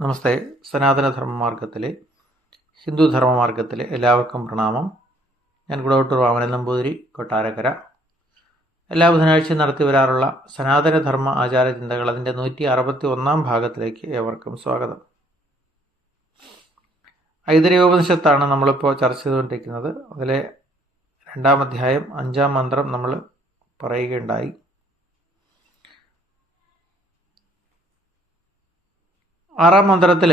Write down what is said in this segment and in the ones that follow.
നമസ്തേ. സനാതനധർമ്മമാർഗത്തിലെ ഹിന്ദുധർമ്മമാർഗത്തിലെ എല്ലാവർക്കും പ്രണാമം. ഞാൻ കുടവട്ടൂർ വാമനൻ നമ്പൂതിരി, കൊട്ടാരക്കര. എല്ലാ ബുധനാഴ്ചയും നടത്തി വരാറുള്ള സനാതനധർമ്മ ആചാരചിന്തകൾ അതിൻ്റെ 161 ഭാഗത്തിലേക്ക് ഏവർക്കും സ്വാഗതം. ഐതരേയോപനിഷത്താണ് നമ്മളിപ്പോൾ ചർച്ച ചെയ്തുകൊണ്ടിരിക്കുന്നത്. അതിലെ 2-ാം അധ്യായം 5-ാം മന്ത്രം നമ്മൾ പറയുകയുണ്ടായി. ആറാം മന്ത്രത്തിൽ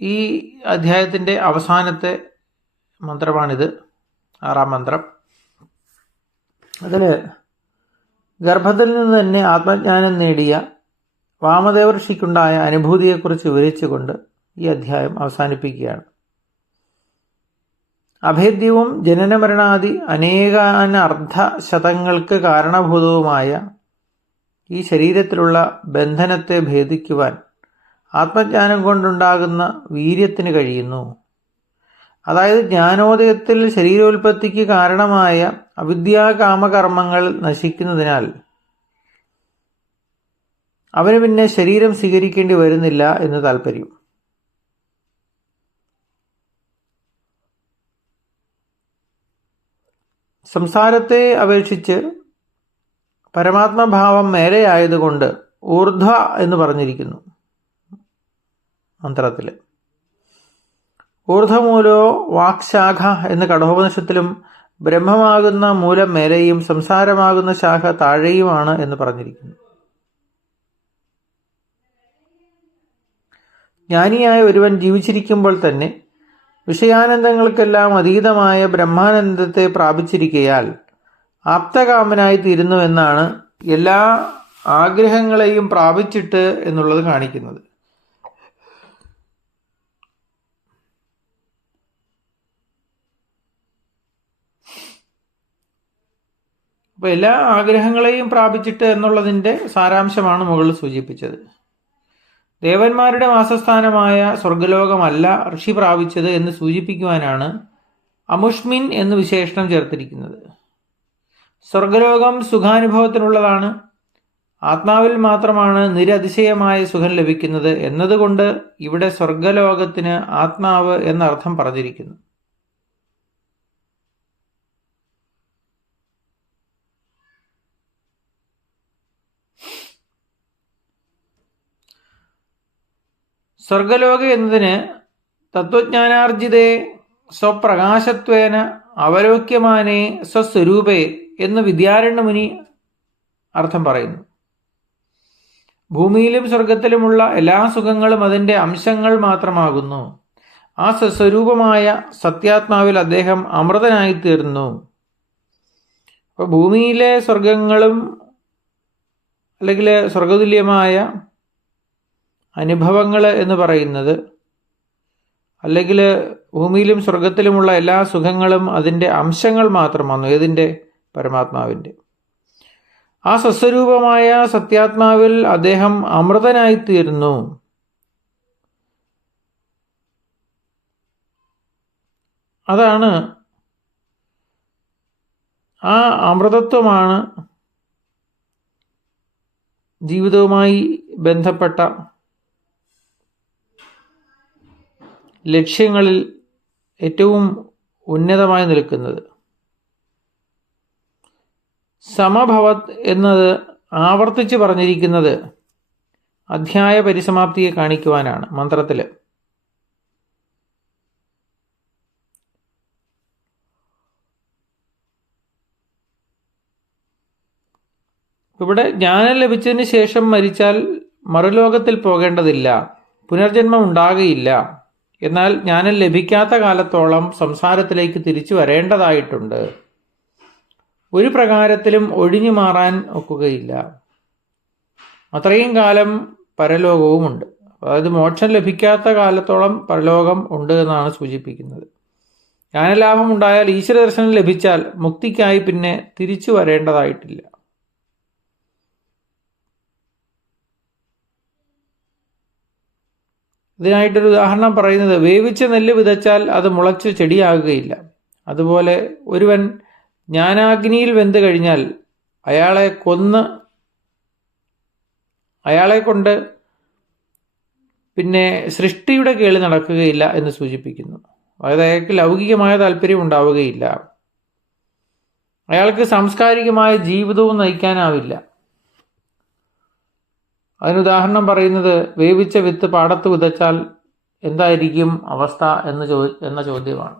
ഈ അധ്യായത്തിൻ്റെ അവസാനത്തെ മന്ത്രമാണിത്, 6-ാം മന്ത്രം. അതിൽ ഗർഭത്തിൽ നിന്ന് തന്നെ ആത്മജ്ഞാനം നേടിയ വാമദേവ ഋഷിക്കുണ്ടായ അനുഭൂതിയെക്കുറിച്ച് വിവരിച്ചുകൊണ്ട് ഈ അധ്യായം അവസാനിപ്പിക്കുകയാണ്. അഭേദ്യവും ജനനമരണാദി അനേകാനർദ്ധശതങ്ങൾക്ക് കാരണഭൂതവുമായ ഈ ശരീരത്തിലുള്ള ബന്ധനത്തെ ഭേദിക്കുവാൻ ആത്മജ്ഞാനം കൊണ്ടുണ്ടാകുന്ന വീര്യത്തിന് കഴിയുന്നു. അതായത് ജ്ഞാനോദയത്തിൽ ശരീരോൽപത്തിക്ക് കാരണമായ അവിദ്യാകാമകർമ്മങ്ങൾ നശിക്കുന്നതിനാൽ അവന് പിന്നെ ശരീരം സ്വീകരിക്കേണ്ടി വരുന്നില്ല എന്ന് താൽപ്പര്യം. സംസാരത്തെ അപേക്ഷിച്ച് പരമാത്മഭാവം മേലെയായതുകൊണ്ട് ഊർധ്വ എന്ന് പറഞ്ഞിരിക്കുന്നു മന്ത്രത്തിൽ. ഊർധ്വമൂലോ വാക്ശാഖ എന്ന് കഠോപനിഷത്തിലും ബ്രഹ്മമാകുന്ന മൂലം മേലെയും സംസാരമാകുന്ന ശാഖ താഴെയുമാണ് എന്ന് പറഞ്ഞിരിക്കുന്നു. ജ്ഞാനിയായ ഒരുവൻ ജീവിച്ചിരിക്കുമ്പോൾ തന്നെ വിഷയാനന്ദങ്ങൾക്കെല്ലാം അതീതമായ ബ്രഹ്മാനന്ദത്തെ പ്രാപിച്ചിരിക്കയാൽ ആപ്തകാമനായി തീരുന്നുവെന്നാണ് എല്ലാ ആഗ്രഹങ്ങളെയും പ്രാപിച്ചിട്ട് എന്നുള്ളത് കാണിക്കുന്നത്. അപ്പോൾ എല്ലാ ആഗ്രഹങ്ങളെയും പ്രാപിച്ചിട്ട് എന്നുള്ളതിൻ്റെ സാരാംശമാണ് മുകളിൽ സൂചിപ്പിച്ചത്. ദേവന്മാരുടെ വാസസ്ഥാനമായ സ്വർഗലോകമല്ല ഋഷി പ്രാപിച്ചത് എന്ന് സൂചിപ്പിക്കുവാനാണ് അമുഷ്മിൻ എന്ന് വിശേഷണം ചേർത്തിരിക്കുന്നത്. സ്വർഗലോകം സുഖാനുഭവത്തിനുള്ളതാണ്, ആത്മാവിൽ മാത്രമാണ് നിരതിശയമായ സുഖം ലഭിക്കുന്നത് എന്നതുകൊണ്ട് ഇവിടെ സ്വർഗലോകത്തിന് ആത്മാവ് എന്നർത്ഥം പറഞ്ഞിരിക്കുന്നു. സ്വർഗലോക എന്നതിന് തത്വജ്ഞാനാർജിതേ സ്വപ്രകാശത്വേന അവലോക്യമാനേ സ്വസ്വരൂപേ എന്ന് വിദ്യാരണ്യമുനി അർത്ഥം പറയുന്നു. ഭൂമിയിലും സ്വർഗത്തിലുമുള്ള എല്ലാ സുഖങ്ങളും അതിൻ്റെ അംശങ്ങൾ മാത്രമാകുന്നു. ആ സ്വസ്വരൂപമായ സത്യാത്മാവിൽ അദ്ദേഹം അമൃതനായിത്തീർന്നു. അപ്പോൾ ഭൂമിയിലെ സ്വർഗങ്ങളും അല്ലെങ്കിൽ സ്വർഗതുല്യമായ അനുഭവങ്ങൾ എന്ന് പറയുന്നത്, അല്ലെങ്കിൽ ഭൂമിയിലും സ്വർഗത്തിലുമുള്ള എല്ലാ സുഖങ്ങളും അതിൻ്റെ അംശങ്ങൾ മാത്രമാണ്. ഏതിൻ്റെ? പരമാത്മാവിൻ്റെ. ആ സ്വസ്വരൂപമായ സത്യാത്മാവിൽ അദ്ദേഹം അമൃതനായിത്തീരുന്നു. അതാണ്, ആ അമൃതത്വമാണ് ജീവിതവുമായി ബന്ധപ്പെട്ട ലക്ഷ്യങ്ങളിൽ ഏറ്റവും ഉന്നതമായി നിൽക്കുന്നത്. സമഭവത് എന്നത് ആവർത്തിച്ച് പറഞ്ഞിരിക്കുന്നത് അധ്യായ പരിസമാപ്തിയെ കാണിക്കുവാനാണ് മന്ത്രത്തിൽ. ഇവിടെ ജ്ഞാനം ലഭിച്ചതിന് ശേഷം മരിച്ചാൽ മറുലോകത്തിൽ പോകേണ്ടതില്ല, പുനർജന്മം ഉണ്ടാകുകയില്ല. എന്നാൽ ജ്ഞാനം ലഭിക്കാത്ത കാലത്തോളം സംസാരത്തിലേക്ക് തിരിച്ചു വരേണ്ടതായിട്ടുണ്ട്. ഒരു പ്രകാരത്തിലും ഒഴിഞ്ഞു മാറാൻ ഒക്കുകയില്ല. അത്രയും കാലം പരലോകവുമുണ്ട്. അതായത് മോക്ഷം ലഭിക്കാത്ത കാലത്തോളം പരലോകം ഉണ്ട് എന്നാണ് സൂചിപ്പിക്കുന്നത്. ജ്ഞാനലാഭം ഉണ്ടായാൽ, ഈശ്വര ദർശനം ലഭിച്ചാൽ മുക്തിക്കായി പിന്നെ തിരിച്ചു വരേണ്ടതായിട്ടില്ല. ഇതിനായിട്ടൊരു ഉദാഹരണം പറയുന്നത്, വേവിച്ച നെല്ല് വിതച്ചാൽ അത് മുളച്ച് ചെടിയാകുകയില്ല. അതുപോലെ ഒരുവൻ ജ്ഞാനാഗ്നിയിൽ വെന്ത് കഴിഞ്ഞാൽ അയാളെ കൊണ്ട് പിന്നെ സൃഷ്ടിയുടെ കേളി നടക്കുകയില്ല എന്ന് സൂചിപ്പിക്കുന്നു. അതായത് അയാൾക്ക് ലൗകികമായ താല്പര്യം ഉണ്ടാവുകയില്ല, അയാൾക്ക് സാംസ്കാരികമായ ജീവിതവും നയിക്കാനാവില്ല. അതിനുദാഹരണം പറയുന്നത്, വേവിച്ച വിത്ത് പാടത്ത് വിതച്ചാൽ എന്തായിരിക്കും അവസ്ഥ എന്ന ചോദ്യമാണ്.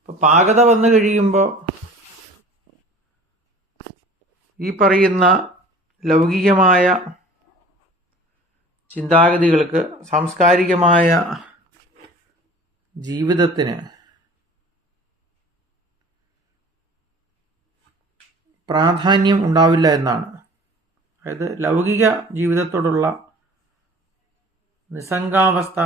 ഇപ്പൊ പാകത വന്നു കഴിയുമ്പോൾ ഈ പറയുന്ന ലൗകികമായ ചിന്താഗതികൾക്ക്, സാംസ്കാരികമായ ജീവിതത്തിന് പ്രാധാന്യം ഉണ്ടാവില്ല എന്നാണ്. അതായത് ലൗകിക ജീവിതത്തോടുള്ള നിസ്സംഗാവസ്ഥ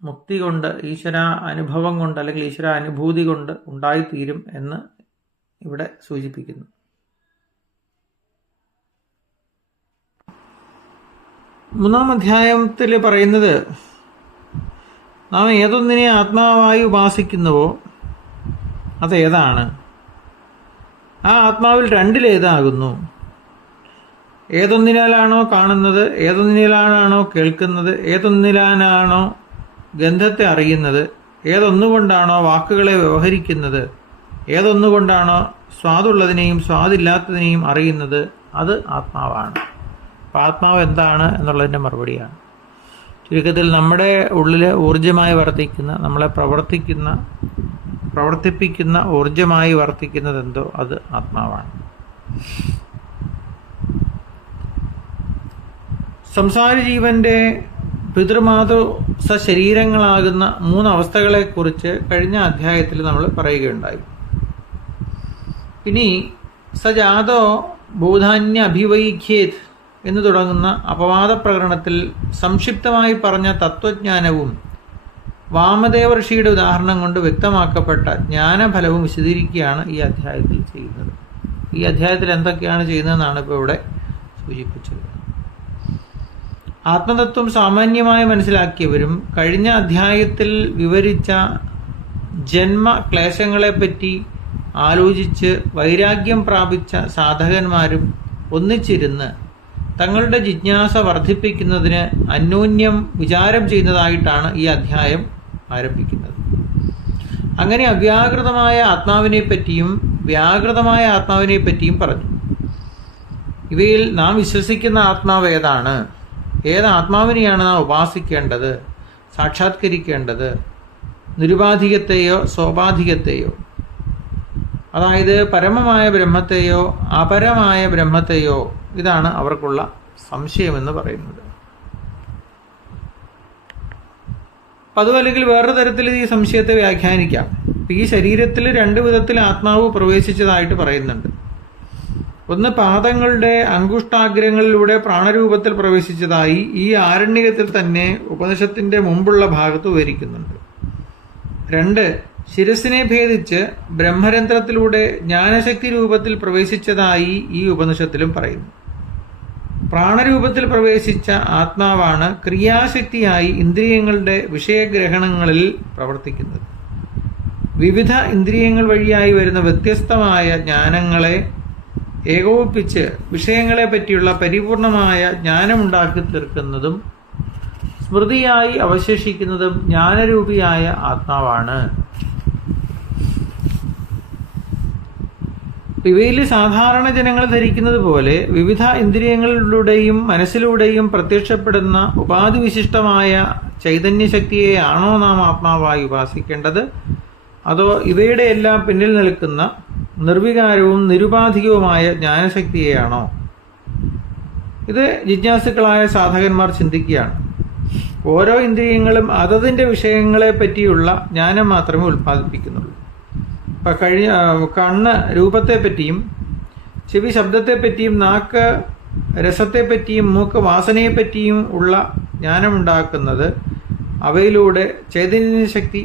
മുക്തി കൊണ്ട്, ഈശ്വര അനുഭവം കൊണ്ട് അല്ലെങ്കിൽ ഈശ്വര അനുഭൂതി കൊണ്ട് ഉണ്ടായിത്തീരും എന്ന് ഇവിടെ സൂചിപ്പിക്കുന്നു. മൂന്നാം അധ്യായത്തിൽ പറയുന്നത്, നാം ഏതൊന്നിനെ ആത്മാവായി ഉപാസിക്കുന്നുവോ അതേതാണ്? ആ ആത്മാവിൽ രണ്ടിലേതാകുന്നു? ഏതൊന്നിനാലാണോ കാണുന്നത്, ഏതൊന്നിനാലാണോ കേൾക്കുന്നത്, ഏതൊന്നിലാണോ ഗന്ധത്തെ അറിയുന്നത്, ഏതൊന്നുകൊണ്ടാണോ വാക്കുകളെ വ്യവഹരിക്കുന്നത്, ഏതൊന്നുകൊണ്ടാണോ സ്വാദുള്ളതിനെയും സ്വാദില്ലാത്തതിനെയും അറിയുന്നത്, അത് ആത്മാവാണ്. അപ്പം ആത്മാവ് എന്താണ് എന്നുള്ളതിൻ്റെ മറുപടിയാണ്. ചുരുക്കത്തിൽ നമ്മുടെ ഉള്ളിൽ ഊർജ്ജമായി വർത്തിക്കുന്ന, നമ്മളെ പ്രവർത്തിപ്പിക്കുന്ന ഊർജ്ജമായി വർത്തിക്കുന്നത് എന്തോ അത് ആത്മാവാണ്. സംസാര ജീവന്റെ പിതൃമാതൃ സശരീരങ്ങളാകുന്ന 3 അവസ്ഥകളെക്കുറിച്ച് കഴിഞ്ഞ അധ്യായത്തിൽ നമ്മൾ പറയുകയുണ്ടായി. ഇനി സജാതോ ഭൂധാന്യ അഭിവൈഖ്യേത് എന്ന് തുടങ്ങുന്ന അപവാദ പ്രകരണത്തിൽ സംക്ഷിപ്തമായി പറഞ്ഞ തത്വജ്ഞാനവും വാമദേവ ഋഷിയുടെ ഉദാഹരണം കൊണ്ട് വ്യക്തമാക്കപ്പെട്ട ജ്ഞാനഫലവും വിശദീകരിക്കുകയാണ് ഈ അധ്യായത്തിൽ ചെയ്യുന്നത്. ഈ അധ്യായത്തിൽ എന്തൊക്കെയാണ് ചെയ്യുന്നതെന്നാണ് ഇപ്പോൾ ഇവിടെ സൂചിപ്പിച്ചത്. ആത്മതത്വം സാമാന്യമായി മനസ്സിലാക്കിയവരും കഴിഞ്ഞ അധ്യായത്തിൽ വിവരിച്ച ജന്മക്ലേശങ്ങളെപ്പറ്റി ആലോചിച്ച് വൈരാഗ്യം പ്രാപിച്ച സാധകന്മാരും ഒന്നിച്ചിരുന്ന് തങ്ങളുടെ ജിജ്ഞാസ വർദ്ധിപ്പിക്കുന്നതിന് അന്യോന്യം വിചാരം ചെയ്യുന്നതായിട്ടാണ് ഈ അധ്യായം ആരംഭിക്കുന്നത്. അങ്ങനെ അവ്യാകൃതമായ ആത്മാവിനെ പറ്റിയും വ്യാകൃതമായ ആത്മാവിനെ പറ്റിയും പറഞ്ഞു. ഇവയിൽ നാം വിശ്വസിക്കുന്ന ആത്മാവ് ഏതാണ്, ഏത് ആത്മാവിനെയാണ് നാം ഉപാസിക്കേണ്ടത്, സാക്ഷാത്കരിക്കേണ്ടത്, നിരുപാധികത്തെയോ സോപാധികത്തെയോ, അതായത് പരമമായ ബ്രഹ്മത്തെയോ അപരമായ ബ്രഹ്മത്തെയോ, ഇതാണ് അവർക്കുള്ള സംശയമെന്ന് പറയുന്നത്. അപ്പം അല്ലെങ്കിൽ വേറൊരു തരത്തിൽ ഈ സംശയത്തെ വ്യാഖ്യാനിക്കാം. ഈ ശരീരത്തിൽ 2 വിധത്തിൽ ആത്മാവ് പ്രവേശിച്ചതായിട്ട് പറയുന്നുണ്ട്. ഒന്ന്, പാദങ്ങളുടെ അങ്കുഷ്ടാഗ്രങ്ങളിലൂടെ പ്രാണരൂപത്തിൽ പ്രവേശിച്ചതായി ഈ ആരണ്യകത്തിൽ തന്നെ ഉപനിഷത്തിന്റെ മുമ്പുള്ള ഭാഗത്ത് വിവരിക്കുന്നുണ്ട്. 2, ശിരസിനെ ഭേദിച്ച് ബ്രഹ്മരന്ധ്രത്തിലൂടെ ജ്ഞാനശക്തി രൂപത്തിൽ പ്രവേശിച്ചതായി ഈ ഉപനിഷത്തിലും പറയുന്നു. പ്രാണരൂപത്തിൽ പ്രവേശിച്ച ആത്മാവാണ് ക്രിയാശക്തിയായി ഇന്ദ്രിയങ്ങളുടെ വിഷയഗ്രഹണങ്ങളിൽ പ്രവർത്തിക്കുന്നത്. വിവിധ ഇന്ദ്രിയങ്ങൾ വഴിയായി വരുന്ന വ്യത്യസ്തമായ ജ്ഞാനങ്ങളെ ഏകോപിപ്പിച്ച് വിഷയങ്ങളെ പറ്റിയുള്ള പരിപൂർണമായ ജ്ഞാനമുണ്ടാക്കി തീർക്കുന്നതും സ്മൃതിയായി അവശേഷിക്കുന്നതും ജ്ഞാനരൂപിയായ ആത്മാവാണ്. ഇവയിൽ സാധാരണ ജനങ്ങൾ ധരിക്കുന്നത് പോലെ വിവിധ ഇന്ദ്രിയങ്ങളിലൂടെയും മനസ്സിലൂടെയും പ്രത്യക്ഷപ്പെടുന്ന ഉപാധിവിശിഷ്ടമായ ചൈതന്യശക്തിയെയാണോ നാം ആത്മാവായി ഉപാസിക്കേണ്ടത്, അതോ ഇവയുടെ എല്ലാം പിന്നിൽ നിൽക്കുന്ന നിർവികാരവും നിരുപാധികവുമായ ജ്ഞാനശക്തിയെയാണോ? ഇത് ജിജ്ഞാസുക്കളായ സാധകന്മാർ ചിന്തിക്കുകയാണ്. ഓരോ ഇന്ദ്രിയങ്ങളും അതതിൻ്റെ വിഷയങ്ങളെ പറ്റിയുള്ള ജ്ഞാനം മാത്രമേ ഉൽപ്പാദിപ്പിക്കുന്നുള്ളൂ. കണ്ണ് രൂപത്തെപ്പറ്റിയും, ചെവി ശബ്ദത്തെപ്പറ്റിയും, നാക്ക് രസത്തെപ്പറ്റിയും, മൂക്ക് വാസനയെപ്പറ്റിയും ഉള്ള ജ്ഞാനമുണ്ടാക്കുന്നത് അവയിലൂടെ ചൈതന്യശക്തി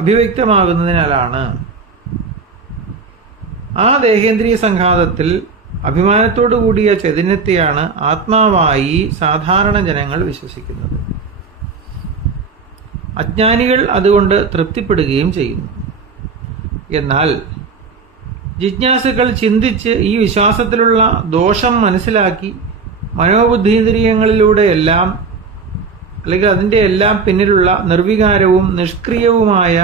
അഭിവ്യക്തമാകുന്നതിനാലാണ്. ആ ദേഹേന്ദ്രിയ സംഘാതത്തിൽ അഭിമാനത്തോടു കൂടിയ ചൈതന്യത്തെയാണ് ആത്മാവായി സാധാരണ ജനങ്ങൾ വിശ്വസിക്കുന്നത്. അജ്ഞാനികൾ അതുകൊണ്ട് തൃപ്തിപ്പെടുകയും ചെയ്യുന്നു. എന്നാൽ ജിജ്ഞാസുക്കൾ ചിന്തിച്ച് ഈ വിശ്വാസത്തിലുള്ള ദോഷം മനസ്സിലാക്കി മനോബുദ്ധീന്ദ്രിയങ്ങളിലൂടെയെല്ലാം അല്ലെങ്കിൽ അതിൻ്റെ എല്ലാം പിന്നിലുള്ള നിർവികാരവും നിഷ്ക്രിയവുമായ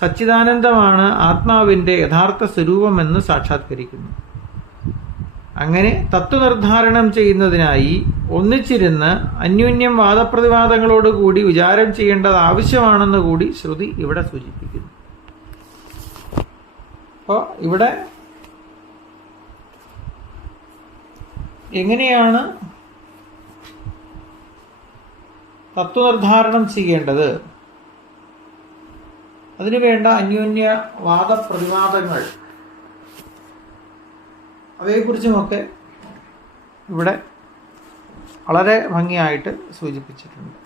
സച്ചിദാനന്ദമാണ് ആത്മാവിൻ്റെ യഥാർത്ഥ സ്വരൂപമെന്ന് സാക്ഷാത്കരിക്കുന്നു. അങ്ങനെ തത്വനിർദ്ധാരണം ചെയ്യുന്നതിനായി ഒന്നിച്ചിരുന്ന് അന്യോന്യം വാദപ്രതിവാദങ്ങളോടുകൂടി വിചാരം ചെയ്യേണ്ടത് ആവശ്യമാണെന്ന് കൂടി ശ്രുതി ഇവിടെ സൂചിപ്പിക്കുന്നു. അപ്പോൾ ഇവിടെ എങ്ങനെയാണ് തത്വനിർദ്ധാരണം ചെയ്യേണ്ടത്, അതിനുവേണ്ട അന്യോന്യ വാദപ്രതിവാദങ്ങൾ, അവയെക്കുറിച്ചുമൊക്കെ ഇവിടെ വളരെ ഭംഗിയായിട്ട് സൂചിപ്പിച്ചിട്ടുണ്ട്.